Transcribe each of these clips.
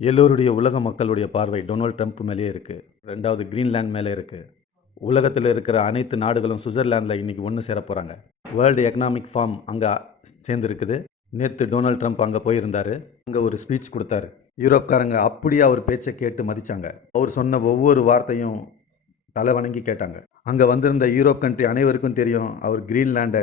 எல்லோருடைய உலக மக்களுடைய பார்வை டொனால்ட் ட்ரம்ப் மேலேயே இருக்குது ரெண்டாவது கிரீன்லேண்ட் மேலே இருக்குது உலகத்தில் இருக்கிற அனைத்து நாடுகளும் சுவிட்சர்லாண்டில் இன்றைக்கி ஒன்று சேர போகிறாங்க வேர்ல்டு எக்கனாமிக் ஃபார்ம் அங்கே சேர்ந்துருக்குது. நேற்று டொனால்ட் ட்ரம்ப் அங்கே போயிருந்தார். அங்கே ஒரு ஸ்பீச் கொடுத்தாரு. யூரோப்காரங்க அப்படியே அவர் பேச்சை கேட்டு மதித்தாங்க அவர் சொன்ன ஒவ்வொரு வார்த்தையும் தலை வணங்கி கேட்டாங்க. அங்கே வந்திருந்த யூரோப் கண்ட்ரி அனைவருக்கும் தெரியும் அவர் கிரீன்லாண்டை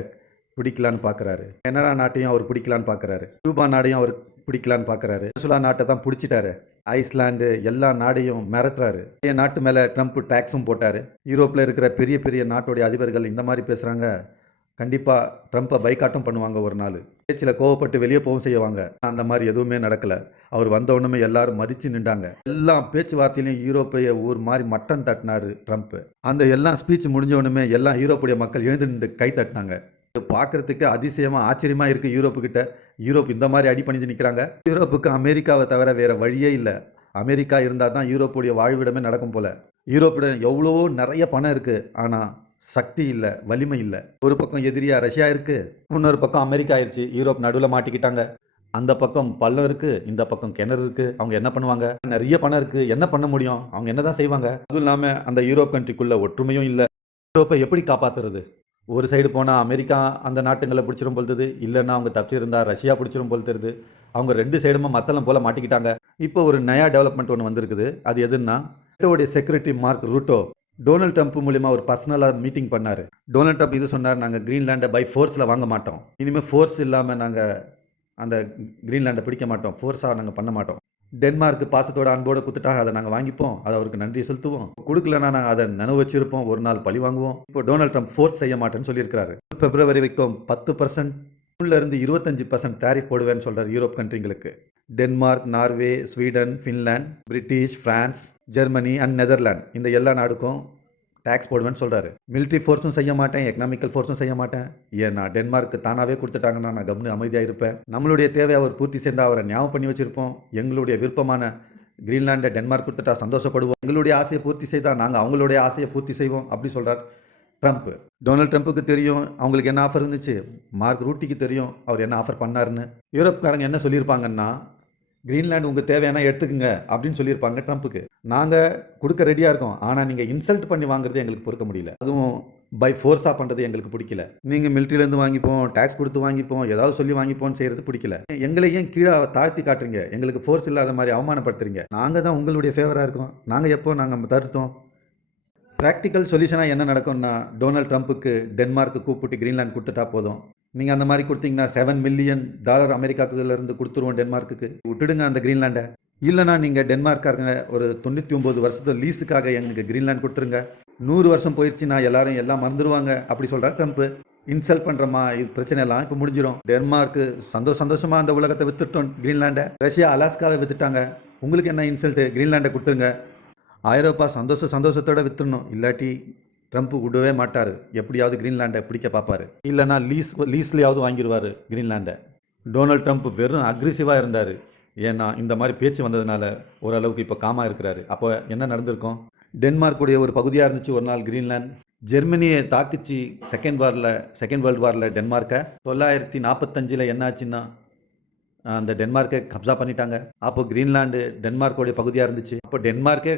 பிடிக்கலான்னு பார்க்குறாரு கனடா நாட்டையும் அவர் பிடிக்கலான்னு பார்க்குறாரு கியூபா நாடையும் அவர் பிடிக்கலான்னு பார்க்குறாரு வெனிசுலா நாட்டை தான் பிடிச்சிட்டாரு. ஐஸ்லாண்டு எல்லா நாடையும் மிரட்டுறாரு. என் நாட்டு மேலே ட்ரம்ப் டேக்ஸும் போட்டார். யூரோப்பில் இருக்கிற பெரிய பெரிய நாட்டுடைய அதிபர்கள் இந்த மாதிரி பேசுகிறாங்க கண்டிப்பாக ட்ரம்ப்பை பைக்காட்டும் பண்ணுவாங்க ஒரு நாள். பேச்சில் கோவப்பட்டு வெளியே போகவும் செய்வாங்க. அந்த மாதிரி எதுவுமே நடக்கலை. அவர் வந்த எல்லாரும் மதித்து நின்றாங்க. எல்லா பேச்சுவார்த்தையிலையும் யூரோப்பைய ஊர் மாதிரி மட்டன் தட்டினாரு ட்ரம்ப்பு அந்த எல்லாம் ஸ்பீச் முடிஞ்ச உடனே எல்லாம் யூரோப்புடைய மக்கள் எழுந்து நின்று கை தட்டினாங்க. இது பார்க்குறதுக்கு அதிசயமாக ஆச்சரியமாக இருக்குது யூரோப்புக்கிட்ட யூரோப் இந்த மாதிரி அடி பணிஞ்சு நிற்கிறாங்க யூரோப்புக்கு அமெரிக்காவை தவிர வேறு வழியே இல்லை. அமெரிக்கா இருந்தால் தான் யூரோப்புடைய வாழ்விடமே நடக்கும் போல. யூரோப்பிடம் எவ்வளவோ நிறைய பணம் இருக்குது ஆனால் சக்தி இல்லை வலிமை இல்லை. ஒரு பக்கம் எதிரியாக ரஷ்யா இருக்கு. இன்னொரு பக்கம் அமெரிக்கா ஆயிடுச்சு யூரோப் நடுவில் மாட்டிக்கிட்டாங்க. அந்த பக்கம் பள்ளம் இருக்குது இந்த பக்கம் கிணறு இருக்குது அவங்க என்ன பண்ணுவாங்க? நிறைய பணம் இருக்குது என்ன பண்ண முடியும்? அவங்க என்ன தான் செய்வாங்க? அதுவும் இல்லாமல் அந்த யூரோப் கண்ட்ரிக்குள்ளே ஒற்றுமையும் இல்லை. யூரோப்பை எப்படி காப்பாத்துறது? ஒரு சைடு போனால் அமெரிக்கா அந்த நாட்டுங்களை பிடிச்சிரும் பொழுது இல்லைன்னா அவங்க தப்பிச்சிருந்தா ரஷ்யா பிடிச்சிரும் போல் தெரியுது அவங்க ரெண்டு சைடுமா மத்தளம் போல் மாட்டிக்கிட்டாங்க. இப்போ ஒரு நயா டெவலப்மெண்ட் ஒன்று வந்திருக்குது. அது எதுன்னா நாட்டோடைய secretary Mark Rutte Donald Trump மூலிமா ஒரு பர்சனலாக மீட்டிங் பண்ணார். டொனால்ட் ட்ரம்ப் இது சொன்னார் நாங்கள் கிரீன்லாண்டை பை ஃபோர்ஸில் வாங்க மாட்டோம். இனிமேல் ஃபோர்ஸ் இல்லாமல் நாங்கள் அந்த கிரீன்லாண்டை பிடிக்க மாட்டோம். ஃபோர்ஸாக நாங்கள் பண்ண மாட்டோம். டென்மார்க் பாசத்தோட அன்போடு கொடுத்துட்டாங்க அதை நாங்கள் வாங்கிப்போம். அதை அவருக்கு நன்றி செலுத்துவோம். கொடுக்கலனா நாங்கள் அதை நினைவு வச்சிருப்போம் ஒரு நாள் பழி வாங்குவோம். இப்போ டொனால்ட் ட்ரம்ப் ஃபோர்ஸ் செய்ய மாட்டேன்னு சொல்லியிருக்காரு பிப்ரவரி வரைக்கும் பத்து பர்சன்ட் இருந்து இருபத்தஞ்சு பர்சன்ட் டேரிஃப் போடுவேன்னு சொல்கிறார் Europe கண்ட்ரிங்களுக்கு Denmark Norway Sweden Finland British France Germany and Netherland இந்த எல்லா நாடுக்கும் டேக்ஸ் போடுவேன்னு சொல்கிறாரு மிலிட்ரி ஃபோர்ஸும் செய்ய மாட்டேன் எக்கனாமிக்கல் ஃபோர்ஸும் செய்ய மாட்டேன். நான் டென்மார்க் தானாகவே கொடுத்துட்டாங்கன்னா நான் கம்னு அமைதியாக இருப்பேன். நம்மளுடைய தேவை அவர் பூர்த்தி செய்தால் அவரை ஞாபகம் பண்ணி வச்சுருப்போம். எங்களுடைய விருப்பமான கிரீன்லாண்டை டென்மார்க் கொடுத்துட்டா சந்தோஷப்படுவோம். எங்களுடைய ஆசையை பூர்த்தி செய்தால் நாங்கள் அவங்களுடைய ஆசையை பூர்த்தி செய்வோம் அப்படி சொல்கிறார் ட்ரம்ப் டொனால்ட் ட்ரம்ப்புக்கு தெரியும் அவங்களுக்கு என்ன ஆஃபர் இருந்துச்சு? மார்க் ரூட்டிக்கு தெரியும் அவர் என்ன ஆஃபர் பண்ணாருன்னு. யூரோப்காரங்க என்ன சொல்லியிருப்பாங்கன்னா கிரீன்லாந்து உங்கள் தேவையான எடுத்துக்கங்க அப்படின்னு சொல்லியிருப்பாங்க ட்ரம்ப்புக்கு. நாங்கள் கொடுக்க ரெடியாக இருக்கோம். ஆனால் நீங்கள் இன்சல்ட் பண்ணி வாங்குறது எங்களுக்கு பொறுக்க முடியல. அதுவும் பை ஃபோர்ஸாக பண்ணுறது எங்களுக்கு பிடிக்கல. நீங்கள் மிலிட்ரிலேருந்து வாங்கிப்போம் டேக்ஸ் கொடுத்து வாங்கிப்போம் ஏதாவது சொல்லி வாங்கிப்போம் செய்கிறது பிடிக்கல. எங்களை ஏன் கீழே தாழ்த்தி காட்டுறீங்க? எங்களுக்கு ஃபோர்ஸ் இல்லாத மாதிரி அவமானப்படுத்துறீங்க. நாங்கள் தான் உங்களுடைய ஃபேவராக இருக்கோம். நாங்கள் எப்போ நாங்கள் தடுத்தோம்? ப்ராக்டிக்கல் சொல்யூஷனாக என்ன நடக்கும்னா டொனால்ட் ட்ரம்ப்புக்கு டென்மார்க்கு கூப்பிட்டு கிரீன்லாந்து கொடுத்துட்டா போதும். நீங்கள் அந்த மாதிரி கொடுத்தீங்கன்னா செவன் மில்லியன் டாலர் அமெரிக்காக்குலேருந்து கொடுத்துருவோம் டென்மார்க்குக்கு. விட்டுடுங்க அந்த கிரீன்லாண்டை. இல்லைனா நீங்கள் டென்மார்க்காரங்க ஒரு தொண்ணூற்றி ஒம்பது வருஷத்து லீஸுக்காக எங்களுக்கு க்ரீன்லாண்ட் கொடுத்துருங்க. நூறு வருஷம் போயிடுச்சுன்னா எல்லாரும் எல்லாம் மறந்துடுவாங்க அப்படி சொல்கிறார் ட்ரம்ப்பு இன்சல்ட் பண்ணுறமா இது பிரச்சனை எல்லாம் இப்போ முடிஞ்சிடும் டென்மார்க்கு சந்தோஷ சந்தோஷமாக அந்த உலகத்தை வித்துட்டோம் கிரீன்லாண்டை. ரஷ்யா அலாஸ்காவை வித்துட்டாங்க. உங்களுக்கு என்ன இன்சல்ட்டு கிரீன்லாண்டை கொடுத்துருங்க. ஐரோப்பா சந்தோஷ சந்தோஷத்தோடு வித்துடணும். இல்லாட்டி ட்ரம்ப் விடவே மாட்டார். எப்படியாவது கிரீன்லாண்டை பிடிக்க பார்ப்பார். இல்லைனா லீஸ் லீஸ்லையாவது வாங்கிடுவார் கிரீன்லாண்டை டொனால்ட் ட்ரம்ப் வெறும் அக்ரிசிவாக இருந்தார். ஏன்னா இந்த மாதிரி பேச்சு வந்ததுனால ஓரளவுக்கு இப்போ காமாக இருக்கிறாரு. அப்போ என்ன நடந்திருக்கும்? டென்மார்க்குடைய ஒரு பகுதியாக இருந்துச்சு ஒரு நாள் கிரீன்லாந்து. ஜெர்மனியை தாக்குச்சு செகண்ட் வாரில் செகண்ட் வேர்ல்டு வாரில் டென்மார்க்கை. தொள்ளாயிரத்தி நாற்பத்தஞ்சில் என்னாச்சுன்னா அந்த டென்மார்க்கை கப்சா பண்ணிட்டாங்க. அப்போ கிரீன்லாண்டு டென்மார்க்கோடைய பகுதியாக இருந்துச்சு. அப்போ டென்மார்க்கே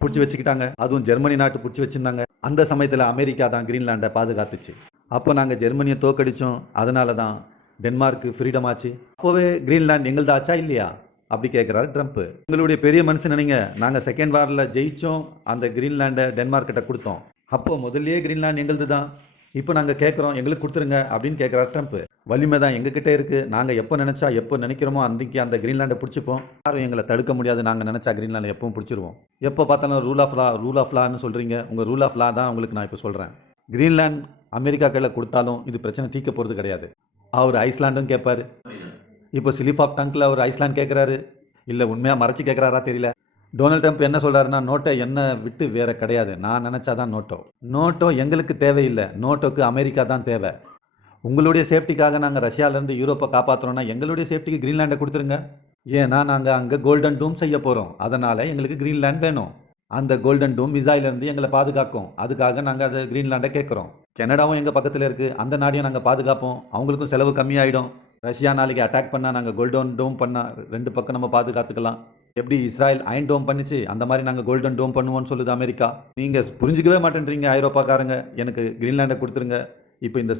பிடிச்சி வச்சுக்கிட்டாங்க. அதுவும் ஜெர்மனி நாட்டு பிடிச்சி வச்சுருந்தாங்க. அந்த சமயத்தில் அமெரிக்கா தான் கிரீன்லாண்டை பாதுகாத்துச்சு. அப்போ நாங்கள் ஜெர்மனியை தோக்கடித்தோம் அதனால தான் டென்மார்க்கு ஃப்ரீடம் ஆச்சு. அப்போவே கிரீன்லாண்ட் எங்கள்தாச்சா இல்லையா? அப்படி கேட்குறாரு ட்ரம்ப். எங்களுடைய பெரிய மனுஷன் நினைங்க நாங்கள் செகண்ட் வாரில் ஜெயிச்சோம். அந்த கிரீன்லாண்டை டென்மார்க்கிட்ட கொடுத்தோம். அப்போது முதல்லயே கிரீன்லாண்ட் எங்களது தான்? இப்போ நாங்கள் கேட்குறோம் எங்களுக்கு கொடுத்துருங்க அப்படின்னு கேட்குறாரு ட்ரம்ப் வலிமை தான் எங்ககிட்ட இருக்குது நாங்கள் எப்போ நினச்சா எப்போ நினைக்கிறோமோ அன்றைக்கி அந்த கிரீன்லாண்டை பிடிச்சிப்போம். யாரும் எங்களை தடுக்க முடியாது. நாங்கள் நினச்சா கிரீன்லாண்டை எப்பவும் பிடிச்சிருவோம். எப்போ பார்த்தாலும் rule of law rule of லான்னு சொல்கிறீங்க உங்கள் ரூல் ஆஃப் லா தான் உங்களுக்கு நான் இப்போ சொல்கிறேன் கிரீன்லாண்ட் அமெரிக்கா கையில் கொடுத்தாலும் இது பிரச்சனை தீர்க்க போகிறது கிடையாது. அவர் ஐஸ்லாண்டும் கேட்பாரு இப்போ சிலிப் ஆஃப் டங்கில் அவர் ஐஸ்லாண்ட் கேட்குறாரு இல்லை உண்மையாக மறைச்சி கேட்குறாரா தெரியல. டொனால்ட் ட்ரம்ப் என்ன சொல்கிறாருன்னா நோட்டை என்ன விட்டு வேற கிடையாது. நான் நினச்சா தான் நோட்டோ. நோட்டோ எங்களுக்கு தேவையில்லை. நோட்டோக்கு அமெரிக்கா தான் தேவை. உங்களுடைய சேஃப்டிக்காக நாங்கள் ரஷ்யாவிலேருந்து யூரோப்பை காப்பாற்றுறோன்னா எங்களுடைய சேஃப்டிக்கு கிரீன்லாண்டை கொடுத்துருங்க. ஏன்னா நாங்கள் அங்கே கோல்டன் டூம் செய்ய போகிறோம் அதனால் எங்களுக்கு கிரீன்லாண்ட் வேணும். அந்த கோல்டன் டூம் விசாயிலேருந்து எங்களை பாதுகாக்கும். அதுக்காக நாங்கள் அதை கிரீன்லாண்டை கேட்குறோம். கனடாவும் எங்கள் பக்கத்தில் இருக்குது அந்த நாடையும் நாங்கள் பாதுகாப்போம். அவங்களுக்கும் செலவு கம்மியாயிடும். ரஷ்யா நாளைக்கு அட்டாக் பண்ணால் நாங்கள் கோல்டன் டூம் பண்ணால் ரெண்டு பக்கம் நம்ம பாதுகாத்துக்கலாம். எப்படி இஸ்ராயல் அயன் டோம் பண்ணிச்சு? அந்த மாதிரி நாங்கள் கோல்டன் டோம் பண்ணுவோம்னு சொல்லுது அமெரிக்கா. நீங்கள் புரிஞ்சிக்கவே மாட்டேன்றீங்க ஐரோப்பாக்காரங்க. எனக்கு கிரீன்லாண்டை கொடுத்துருங்க. இப்போ இந்த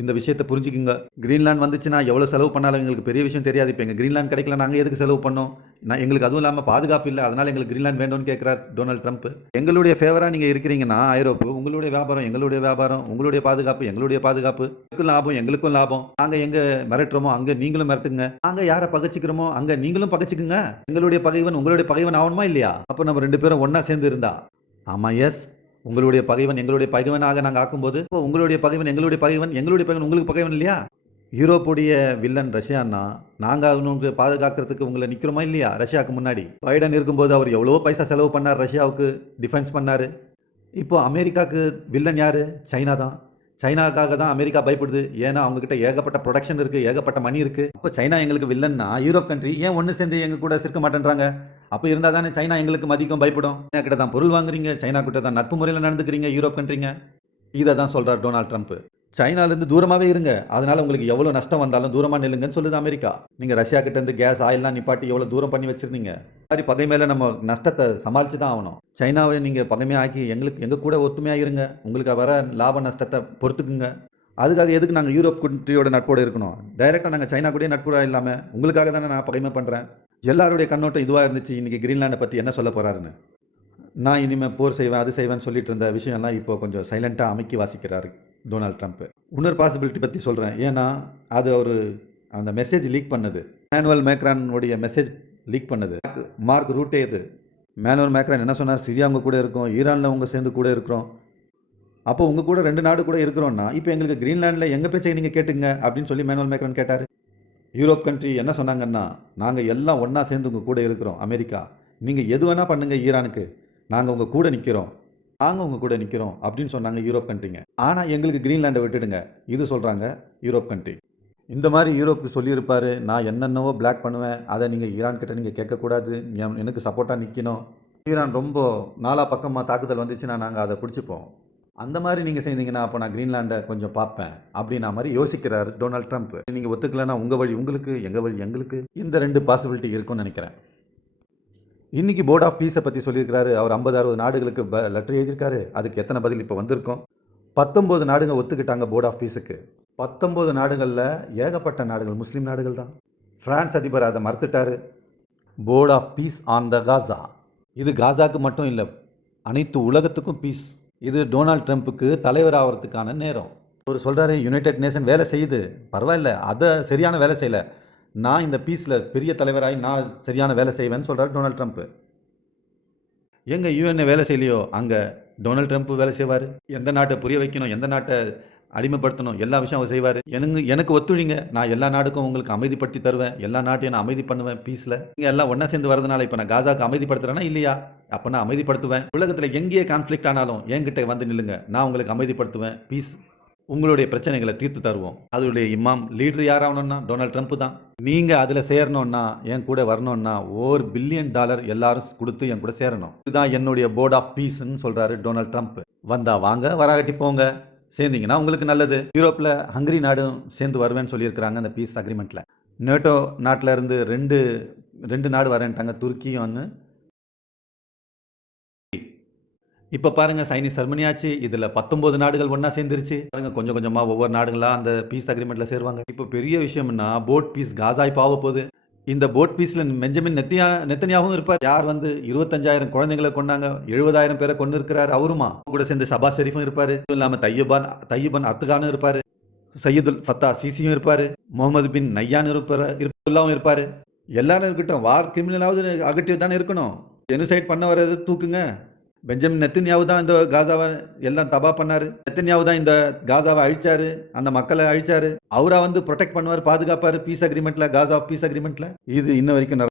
இந்த விஷயத்தை புரிஞ்சுக்குங்க. கிரீன்லாண்ட் வந்துச்சுன்னா எவ்வளோ செலவு பண்ணாலும் எங்களுக்கு பெரிய விஷயம் தெரியாது. இப்போ எங்கள் கிரீன்லாண்ட் கிடைக்கல நாங்கள் எதுக்கு செலவு பண்ணோம்? நான் எங்களுக்கு அதுவும் இல்லாமல் பாதுகாப்பு இல்லை. அதனால் எங்களுக்கு கிரீன்லாண்ட் வேண்டும்னு கேட்குறார் டொனால்ட் ட்ரம்ப் எங்களுடைய ஃபேவராக நீங்கள் இருக்கிறீங்கன்னா ஐரோப்பு உங்களுடைய வியாபாரம் எங்களுடைய வியாபாரம் உங்களுடைய பாதுகாப்பு எங்களுடைய பாதுகாப்பு. எங்களுக்கும் லாபம் எங்களுக்கும் லாபம். நாங்கள் எங்கே மிரட்டுறோமோ அங்கே நீங்களும் மிரட்டுங்க. நாங்கள் யாரை பகைச்சிக்கிறோமோ அங்கே நீங்களும் பகைச்சிக்குங்க. எங்களுடைய பகைவன் உங்களுடைய பகைவன் ஆகணுமா இல்லையா? அப்போ நம்ம ரெண்டு பேரும் ஒன்றா சேர்ந்து இருந்தா. ஆமாம் எஸ் உங்களுடைய பகைவன் எங்களுடைய பகைவனாக நாங்கள் ஆக்கும்போது இப்போ உங்களுடைய பகைவன் எங்களுடைய பகைவன் எங்களுடைய பகைவன் உங்களுக்கு பகைவன் இல்லையா? யூரோப்புடைய வில்லன் ரஷ்யான்னா நாங்கள் அவனுக்கு பாதுகாக்கிறதுக்கு உங்களை நிற்கிறோமா இல்லையா? ரஷ்யாவுக்கு முன்னாடி. பைடன் இருக்கும்போது அவர் எவ்வளவோ பைசா செலவு பண்ணார் ரஷ்யாவுக்கு டிஃபென்ஸ் பண்ணார். இப்போ அமெரிக்காவுக்கு வில்லன் யார்? சைனா தான். சைனாக்காக தான் அமெரிக்கா பயப்படுது. ஏன்னா அவங்கக்கிட்ட ஏகப்பட்ட ப்ரொடக்ஷன் இருக்குது ஏகப்பட்ட மணி இருக்குது இப்போ சைனா எங்களுக்கு வில்லன்னா யூரோப் கண்ட்ரி ஏன் ஒன்று சேர்ந்து எங்கள் கூட சிற்க மாட்டேன்றாங்க? அப்போ இருந்தால் தானே சைனா எங்களுக்கு மதிக்கும் பயப்படும்? சைனா கிட்ட தான் பொருள் வாங்குறீங்க சைனா கிட்ட தான் நட்பு முறையில் நடந்துக்கிறீங்க யூரோப் கண்ட்ரிங்க. இதை தான் சொல்கிறார் டொனால்ட் ட்ரம்ப். சைனாலேருந்து தூரமாகவே இருங்க. அதனால் உங்களுக்கு எவ்வளோ நஷ்டம் வந்தாலும் தூரமாக நில்லுங்கன்னு சொல்லுது அமெரிக்கா. நீங்கள் ரஷ்யா கிட்டேருந்து கேஸ் ஆயில்லாம் நிப்பாட்டி எவ்வளோ தூரம் பண்ணி வச்சுருந்தீங்க? மாதிரி பகை மேலே நம்ம நஷ்டத்தை சமாளித்து தான் ஆகணும். சைனாவை நீங்கள் பகைமையாக ஆக்கி எங்களுக்கு எங்கள் கூட ஒத்துமையாக இருங்க. உங்களுக்கு வர லாப நஷ்டத்தை பொறுத்துக்குங்க. அதுக்காக எதுக்கு நாங்கள் யூரோப் கண்ட்ரியோட நட்போடு இருக்கணும்? டைரெக்டாக நாங்கள் சைனா கூட நட்போட இல்லாமல் உங்களுக்காக தானே நான் பகைமை பண்ணுறேன் எல்லாருடைய கண்ணோட்டம் இதுவாக இருந்துச்சு. இன்றைக்கி கிரீன்லாண்டை பற்றி என்ன சொல்ல போகிறாருன்னு நான் இனிமேல் போர் செய்வேன் அது செய்வேன்னு சொல்லிட்டு இருந்த விஷயம்லாம் இப்போ கொஞ்சம் சைலண்ட்டாக அமைக்கி வாசிக்கிறாரு டொனால்ட் ட்ரம்ப். இன்னொரு பாசிபிலிட்டி பற்றி சொல்கிறேன் ஏன்னா அது அவர் அந்த மெசேஜ் லீக் பண்ணது. மேனுவல் மேக்ரானுடைய மெசேஜ் லீக் பண்ணது. மார்க் ரூட்டே இது. மேனுவல் மேக்ரான் என்ன சொன்னார்? சிரியா உங்க கூட இருக்கும் ஈரானில் உங்கள் சேர்ந்து கூட இருக்கிறோம். அப்போ உங்கள் கூட ரெண்டு நாடு கூட இருக்கிறோன்னா இப்போ எங்களுக்கு கிரீன்லாண்டில் எங்கள் பேச்சை நீங்கள் கேட்டுங்க அப்படின்னு சொல்லி மேனுவல் மேக்ரான் கேட்டார். யூரோப் கண்ட்ரி என்ன சொன்னாங்கன்னா நாங்கள் எல்லாம் ஒன்றா சேர்ந்து உங்கள் கூட இருக்கிறோம் அமெரிக்கா. நீங்கள் எது வேணால் பண்ணுங்கள் ஈரானுக்கு. நாங்கள் உங்கள் கூட நிற்கிறோம் நாங்கள் உங்கள் கூட நிற்கிறோம் அப்படின்னு சொன்னாங்க யூரோப் கண்ட்ரிங்க ஆனால் எங்களுக்கு கிரீன்லாண்டை விட்டுடுங்க. இது சொல்கிறாங்க யூரோப் கண்ட்ரி இந்த மாதிரி யூரோப்புக்கு சொல்லியிருப்பார் நான் என்னென்னவோ பிளாக் பண்ணுவேன் அதை நீங்கள் ஈரான் கிட்ட நீங்கள் கேட்கக்கூடாது எனக்கு சப்போர்ட்டாக நிற்கணும் ஈரான் ரொம்ப நாலா பக்கமாக தாக்குதல் வந்துச்சுன்னா நாங்கள் அதை பிடிச்சிப்போம். அந்த மாதிரி நீங்கள் செய்தீங்கன்னா அப்போ நான் கிரீன்லாண்டை கொஞ்சம் பார்ப்பேன் அப்படின்னா மாதிரி யோசிக்கிறார் டொனால்ட் ட்ரம்ப். நீங்கள் ஒத்துக்கலன்னா உங்கள் வழி உங்களுக்கு எங்கள் வழி எங்களுக்கு. இந்த ரெண்டு பாசிபிலிட்டி இருக்கும்னு நினைக்கிறேன். இன்றைக்கி போர்ட் ஆஃப் பீஸை பற்றி சொல்லியிருக்காரு அவர் ஐம்பது அறுபது நாடுகளுக்கு ப லெட்டர் எழுதியிருக்காரு. அதுக்கு எத்தனை பதில் இப்போ வந்திருக்கோம்? பத்தொம்போது நாடுங்க ஒத்துக்கிட்டாங்க போர்ட் ஆஃப் பீஸுக்கு பத்தொம்போது நாடுகளில் ஏகப்பட்ட நாடுகள் முஸ்லீம் நாடுகள் தான். ஃப்ரான்ஸ் அதிபர் அதை மறுத்துட்டாரு. Board of peace on the Gaza இது காசாக்கு மட்டும் இல்லை அனைத்து உலகத்துக்கும் பீஸ் இது டொனால்ட் ட்ரம்ப்புக்கு தலைவர் ஆகிறதுக்கான நேரம். அவர் சொல்கிறாரு யுனைடெட் நேஷன் வேலை செய்யுது. பரவாயில்ல அதை சரியான வேலை செய்யல. நான் இந்த பீஸில் பெரிய தலைவராகி நான் சரியான வேலை செய்வேன்னு சொல்கிறார் டொனால்ட் ட்ரம்ப்பு. எங்கே யூஎன்ஏ வேலை செய்யலையோ அங்கே டொனால்ட் ட்ரம்ப் வேலை செய்வார். எந்த நாட்டை புரிய வைக்கணும் எந்த நாட்டை அடிமைப்படுத்தணும். எல்லா விஷயம் அவர் செய்வார். எனக்கு எனக்கு ஒத்துழிங்க. நான் எல்லா நாடுக்கும் உங்களுக்கு அமைதிப்படுத்தி தருவேன். எல்லா நாட்டையும் நான் அமைதி பண்ணுவேன். பீஸில் நீங்கள் எல்லாம் ஒன்றா சேர்ந்து வரதுனால இப்போ நான் காசாக்கு அமைதிப்படுத்துறேன்னா இல்லையா? அப்போ நான் அமைதிப்படுத்துவேன். உலகத்தில் எங்கேயே கான்ஃப்ளிக்ட் ஆனாலும் என்கிட்ட வந்து நில்லுங்க. நான் உங்களுக்கு அமைதிப்படுத்துவேன். பீஸ் உங்களுடைய பிரச்சனைகளை தீர்த்து தருவோம். அதனுடைய இமாம் லீடர் யாராகணும்னா? டொனால்ட் ட்ரம்ப் தான். நீங்கள் அதில் சேரணும்னா என் கூட வரணும்னா ஒரு பில்லியன் டாலர் எல்லாரும் கொடுத்து என் கூட சேரணும். இதுதான் என்னுடைய போர்ட் ஆஃப் பீஸ்ன்னு சொல்கிறாரு டொனால்ட் ட்ரம்ப். வந்தா வாங்க வராகட்டி போங்க. சேர்ந்தீங்கன்னா உங்களுக்கு நல்லது. யூரோப்பில் ஹங்கரி நாடும் சேர்ந்து வருவேன்னு சொல்லியிருக்கிறாங்க அந்த பீஸ் அக்ரிமெண்ட்டில் நேட்டோ நாட்டில் இருந்து ரெண்டு ரெண்டு நாடு வரேன்ட்டாங்க துருக்கியும் ஒன்று இப்போ பாருங்கள் சைனீஸ் ஜெர்மனியாச்சு இதில் பத்தொம்போது நாடுகள் ஒன்றா சேர்ந்துருச்சு. பாருங்க கொஞ்சம் கொஞ்சமாக ஒவ்வொரு நாடுகளாக அந்த பீஸ் அக்ரிமெண்ட்டில் சேருவாங்க. இப்போ பெரிய விஷயம்னா போட் பீஸ் காசாய் இப்போ போகுது இந்த போட் பீஸில் பெஞ்சமின் நெத்தியா நெத்தனியாகவும் இருப்பார். யார் வந்து இருபத்தஞ்சாயிரம் குழந்தைங்களை கொண்டாங்க எழுபதாயிரம் பேரை கொண்டு இருக்கிறார் அவருமா கூட சேர்ந்து சபா ஷெரீஃபும் இருப்பார். இதுவும் இல்லாமல் தையபான் தையபன் அத்துகானும் இருப்பார். சையதுல் ஃபத்தா சிசியும் இருப்பார். முகமது பின் நையான் இருப்பார் இருப்புல்லாவும் இருப்பார். எல்லாரும் இருக்கட்டும் வார் கிரிமினலாவது அகட்டி தானே இருக்கணும். ஜெனுசைட் பண்ண வர்றது தூக்குங்க. பெஞ்சமின் நெத்தன்யாவு தான் இந்த காசாவை எல்லாம் தபா பண்ணாரு. நெத்தன்யாவு தான் இந்த காசாவை அழிச்சாரு. அந்த மக்களை அழிச்சாரு. அவரா வந்து ப்ரொடெக்ட் பண்ணுவார் பாதுகாப்பாரு பீஸ் அக்ரிமெண்ட்ல காசா பீஸ் அக்ரிமெண்ட்ல இது இன்ன வரைக்கும்